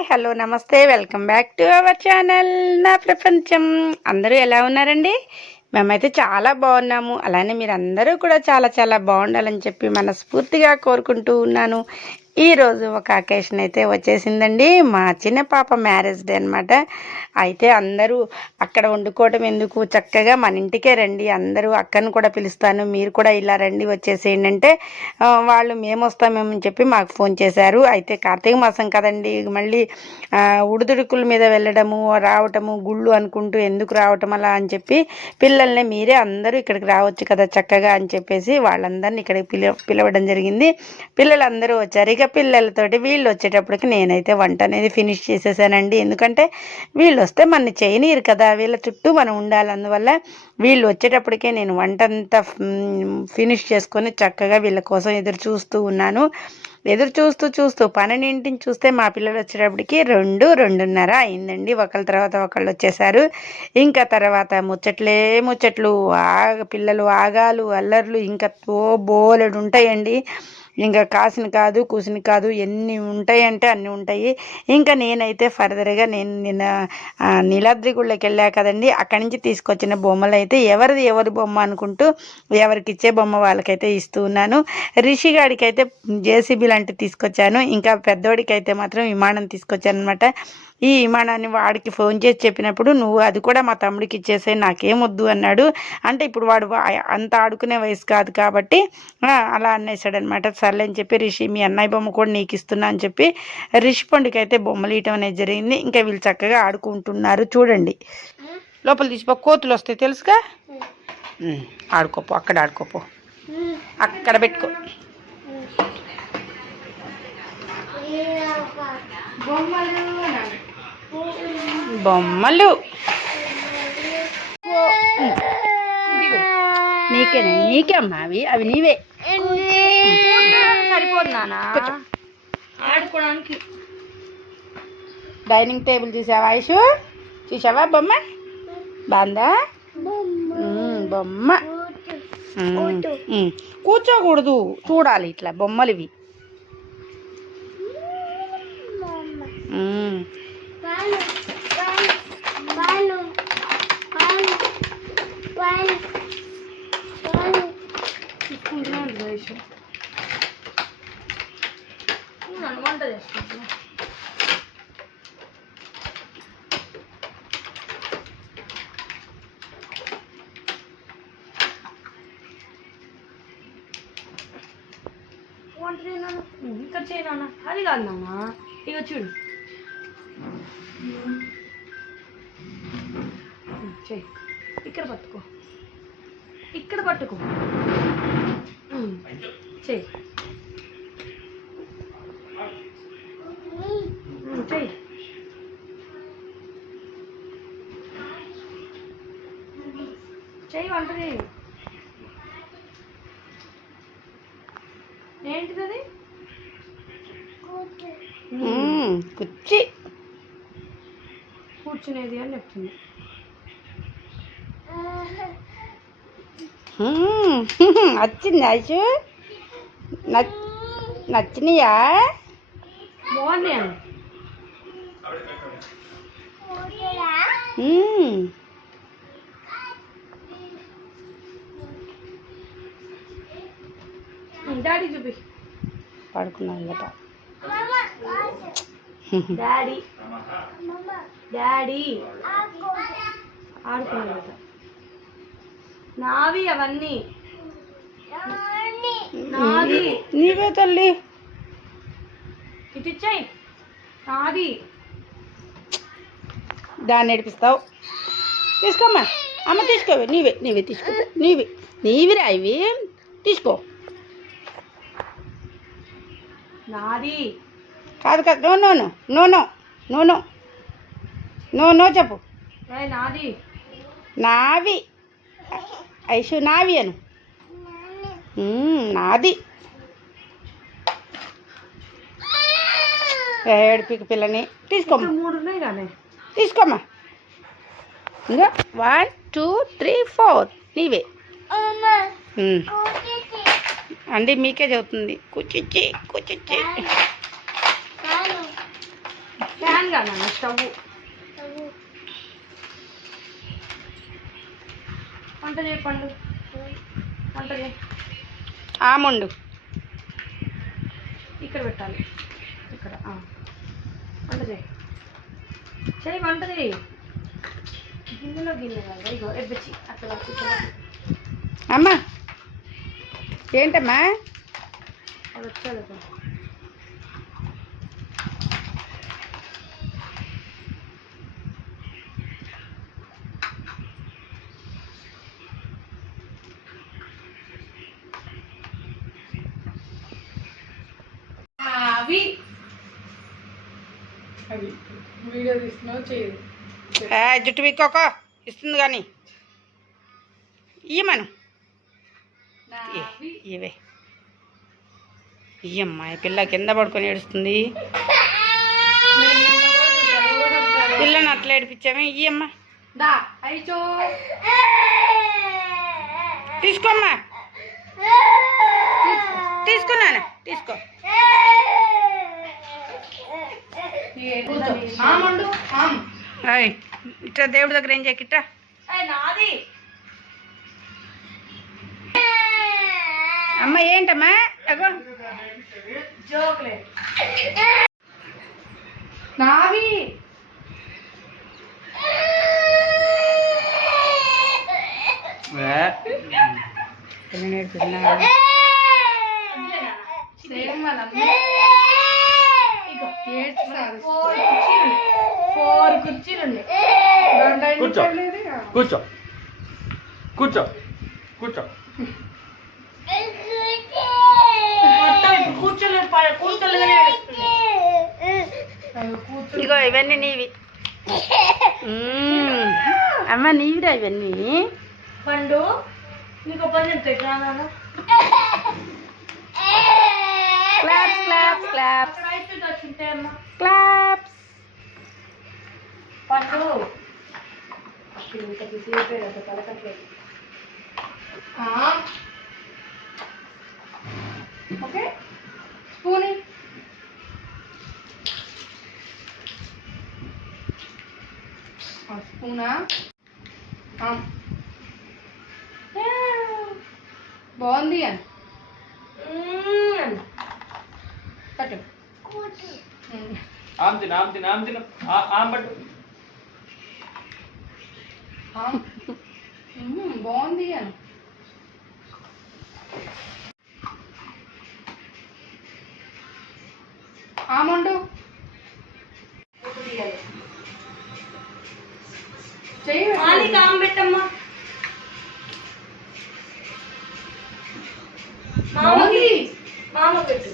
Hi hello నమస్తే welcome back to our channel నా ప్రపంచం. అందరూ ఎలా ఉన్నారండి? మేమైతే చాలా బాగున్నాము. అలానే మీరు అందరూ కూడా చాలా చాలా బాగుండాలని చెప్పి మనస్ఫూర్తిగా కోరుకుంటూ ఉన్నాను. ఈరోజు ఒక అకేషన్ అయితే వచ్చేసిందండి. మా చిన్న పాప మ్యారేజ్ డే అనమాట. అయితే అందరూ అక్కడ వండుకోవడం ఎందుకు, చక్కగా మన ఇంటికే రండి, అందరూ అక్కను కూడా పిలుస్తాను, మీరు కూడా ఇలా రండి వచ్చేసేయండి అంటే వాళ్ళు మేము వస్తామేమని చెప్పి మాకు ఫోన్ చేశారు. అయితే కార్తీక మాసం కదండి, మళ్ళీ ఉడుదుడుకుల మీద వెళ్ళడము రావటము గుళ్ళు అనుకుంటూ ఎందుకు రావటం అలా అని చెప్పి పిల్లల్ని మీరే అందరూ ఇక్కడికి రావచ్చు కదా చక్కగా అని చెప్పేసి వాళ్ళందరినీ ఇక్కడికి పిలవడం జరిగింది. పిల్లలందరూ వచ్చారు. ఇక పిల్లలతోటి వీళ్ళు వచ్చేటప్పటికి నేనైతే వంట అనేది ఫినిష్ చేసేసానండి. ఎందుకంటే వీళ్ళు వస్తే మన చేయనీరు కదా, వీళ్ళ చుట్టూ మనం ఉండాలి. అందువల్ల వీళ్ళు వచ్చేటప్పటికే నేను వంట అంతా ఫినిష్ చేసుకొని చక్కగా వీళ్ళ కోసం ఎదురు చూస్తూ ఉన్నాను. ఎదురు చూస్తూ 12ంటిని చూస్తే మా పిల్లలు వచ్చేటప్పటికి 2:30 అయిందండి. ఒకళ్ళ తర్వాత ఒకళ్ళు వచ్చేసారు. ఇంకా తర్వాత ముచ్చట్లు పిల్లలు ఆగాలు అల్లర్లు ఇంకా బోలెడు ఉంటాయండి. ఇంకా కాసిన కాదు కూసిన కాదు, ఎన్ని ఉంటాయంటే అన్నీ ఉంటాయి. ఇంకా నేనైతే ఫర్దర్గా నేను నిన్న నీలాద్రి గుళ్ళకి వెళ్ళా కదండి, అక్కడి నుంచి తీసుకొచ్చిన బొమ్మలు అయితే ఎవరి బొమ్మ అనుకుంటూ ఎవరికి ఇచ్చే బొమ్మ వాళ్ళకైతే ఇస్తూ ఉన్నాను. రిషిగాడికి అయితే జేసీబీ లాంటివి తీసుకొచ్చాను. ఇంకా పెద్దోడికి అయితే మాత్రం విమానం తీసుకొచ్చాను అనమాట. ఈ విమానాన్ని వాడికి ఫోన్ చేసి చెప్పినప్పుడు నువ్వు అది కూడా మా తమ్ముడికి ఇచ్చేసే, నాకేమొద్దు అన్నాడు. అంటే ఇప్పుడు వాడు అంత ఆడుకునే వయసు కాదు కాబట్టి అలా అనేసాడనమాట. సర్లే అని చెప్పి రిషి మీ అన్నయ్య బొమ్మ కూడా నీకు ఇస్తున్నా అని చెప్పి రిషి పండుగ అయితే బొమ్మలు ఇవ్వటం అనేది జరిగింది. ఇంకా వీళ్ళు చక్కగా ఆడుకుంటున్నారు చూడండి. లోపల తీసిపో, కోతులు వస్తాయి తెలుసుగా. ఆడుకోపో, అక్కడ ఆడుకోపో, అక్కడ పెట్టుకో. బొమ్మలు నీకే అమ్మా, అవి నీవే. సరిపోదు నాన్న ఆడుకోవడానికి. డైనింగ్ టేబుల్ చూసావా ఐషు? చూసావా బొమ్మ బాందా? బొమ్మ కూర్చోకూడదు, చూడాలి ఇట్లా బొమ్మలు ఇవి. వంట చేసుకుంటున్నా. వంట చేయనా? ఇక్కడ చేయనా? అది కాదు నాన్న, ఇక చూడు చెయ్యి. ఇక్కడ పట్టుకో, ఇక్కడ పట్టుకో, చెయ్యి చెయ్యి. చెయ్యి వంట చేయి. ఏంటిది అది? కూర్చునేది అని చెప్తుంది. వచ్చింది ఐషు? నచ్చినాయా? బాగున్నాయా? డాడీ చూపి. పడుకున్నాను కదా డాడీ. డాడీ ఆడుకున్నాను కదా. నావి అవన్నీ నాది. నీవే తల్లి, ఇటిచ్చాయి నాది. దాన్ని ఏడిపిస్తావు. తీసుకోమ్మా, అమ్మ తీసుకోవే. నీవే తీసుకో, నీవిరా ఇవి తీసుకో. నాది కాదు కాదు. No no no no no no no no చెప్పు. నాది నావి ఐషు, నావి అను. నాది. ఏడిపికి పిల్లని తీసుకోమ్మా. 3 ఉన్నాయి కానీ తీసుకోమ్మా. ఇంకా 1 2 3 4 నీవే అండి. మీకే చదువుతుంది కూర్చి. కాదు స్టవ్. వంట చేయపండు, వంట చేయి. ఆమండు ఇక్కడ పెట్టాలి, ఇక్కడ వంట చేయి. చేయి వంట చేయి. గిన్నెలో గిన్నె కాదు, ఇగో ఎబ్బచ్చి అట్లా. అమ్మా ఏంటమ్మా అది వచ్చాడు. అవి అది వీడియో తీస్తున్నావు చేయదు. జుట్టు వీక్కోక ఇస్తుంది కానీ ఇయ్యమను. ఇవే ఇయ్యమ్మా, పిల్ల కింద పడుకొని ఏడుస్తుంది. పిల్లని అట్లా ఏడిపించామే. ఇయ్యమ్మా, తీసుకోమ్మా. తీసుకున్నాను, తీసుకో. ఇట్లా దేవుడి దగ్గర ఏం చేయకిట్ట. అమ్మ ఏంటమ్మా జోకులే నావి. కూర్చో కూర్చో కూర్చో. ఇగో ఇవన్నీ నీవి అమ్మ, నీవిరా ఇవన్నీ. పండు నీకు పని చెప్తాయి. Claps claps claps claps. పండు పలకట్లేదు. Okay spoon స్పూనా. బాగుంది అని కట్టు. బాగుంది అని ఆమండు చెయ్యి. ఆమె పెట్టమ్మా. మామ పెట్టు.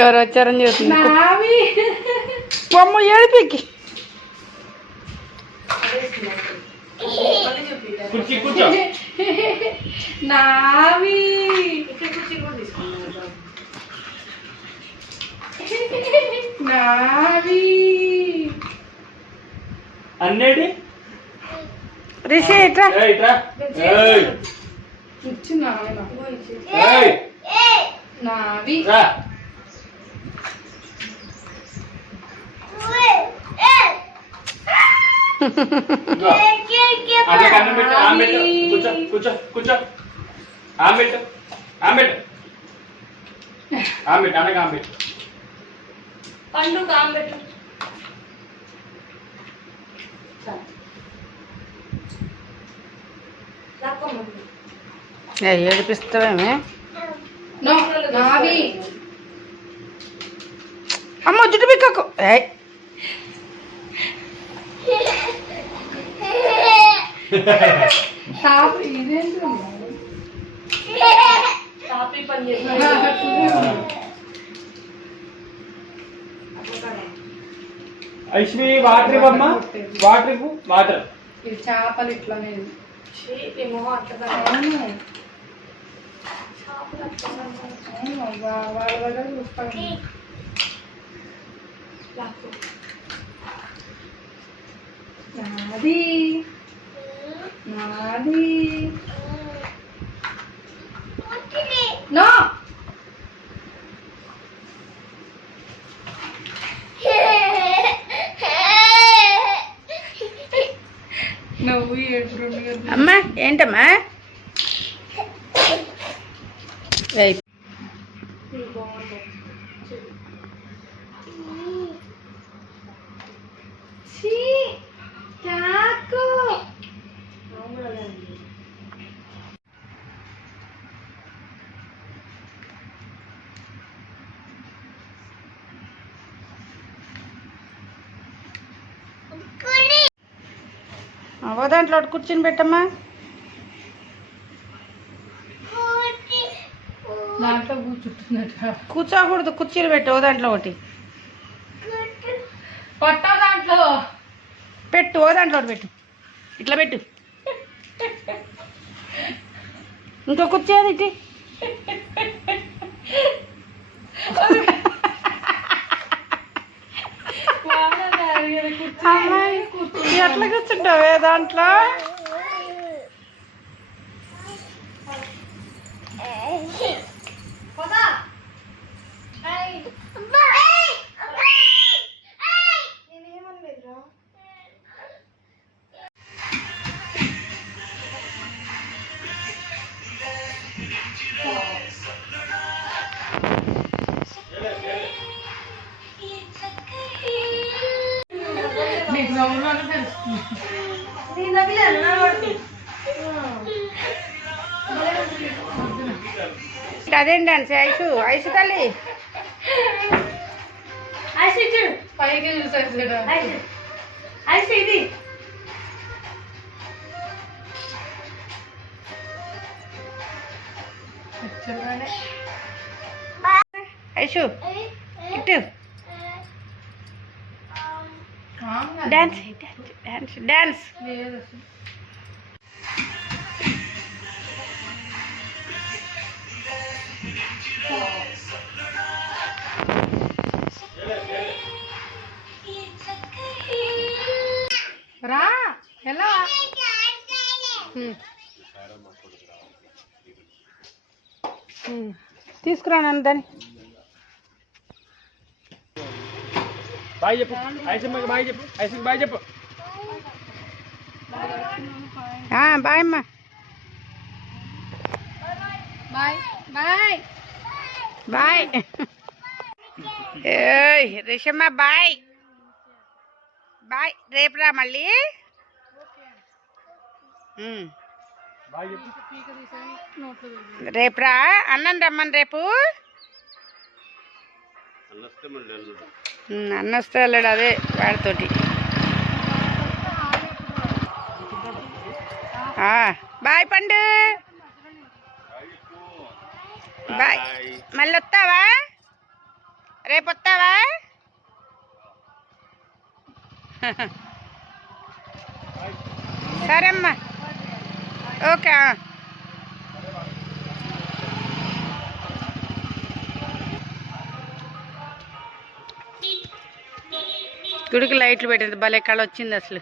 ఎవరు వచ్చారని చూస్తుంది. బొమ్మ ఏడిపికి నావి. నావి అన్నేటి రిషి ఇట్రా ఇచ్చిందా నావి. కూర్చో కూర్చో కూర్చో. ఆమెట్టు ఆమెట్టు ఆమెట్టు అనగా ఆమెట్టు. పండు కాంబెట్టు. ఏడిపిస్తావేమే. అమ్మ జుట్టు పిక్కకు. ఐశ్వరి వాటర్ ఇవ్వమ్మా. వాటర్ ఇవ్వు. వాటర్. ఇది చేపలు ఇట్లానే వాళ్ళ దగ్గర చూస్తాను. నాది అది నో నవ్వు ఏడు అమ్మా ఏంటమ్మా వెయ్. ఓ దాంట్లో ఒకటి కూర్చుని పెట్టమ్మా. దాంట్లో కూర్చుంటున్నట్ట కూర్చోకూడదు, కుర్చీలు పెట్టు. ఓ దాంట్లో ఒకటి పట్ట దాంట్లో పెట్టు. ఓ దాంట్లో ఒకటి పెట్టు. ఇట్లా పెట్టు. ఇంకో కుర్చీ అది ఇటు. అమ్మాయి, ఎట్లా కూర్చుంటావే దాంట్లో? నీకు నవ్వులోనే తెలుస్తుంది. అదేం డాన్స్ ఐసు? ఐసు తల్లి పైకి చూసేసాడు. ఇది ఐసు ఇటు డాన్స్ డాన్స్ డాన్స్. లేదు రా ఎలా తీసుకురా నన్ను దాన్ని. బాయ్ చెప్పు. ఐసమ్మకి బాయ్ చెప్పు. ఐసమ్మకి బాయ్ చెప్పు. బాయ్ అమ్మా. Bye bye bye. ఏయ్ రిషమ్మ బాయ్ బాయ్. రేపు రా మళ్ళీ. బాయ్ చెప్పు. రేపు రా అన్నం రమ్మని రేపు. అన్న వస్తే వెళ్ళాడు అదే వాడితోటి. బాయ్ పండు. బాయ్. మళ్ళీ వస్తావా? రేపు వస్తావా? సరే అమ్మా. ఓకే. గుడికి లైట్లు పెట్టింది, భలే కళ వచ్చింది అసలు.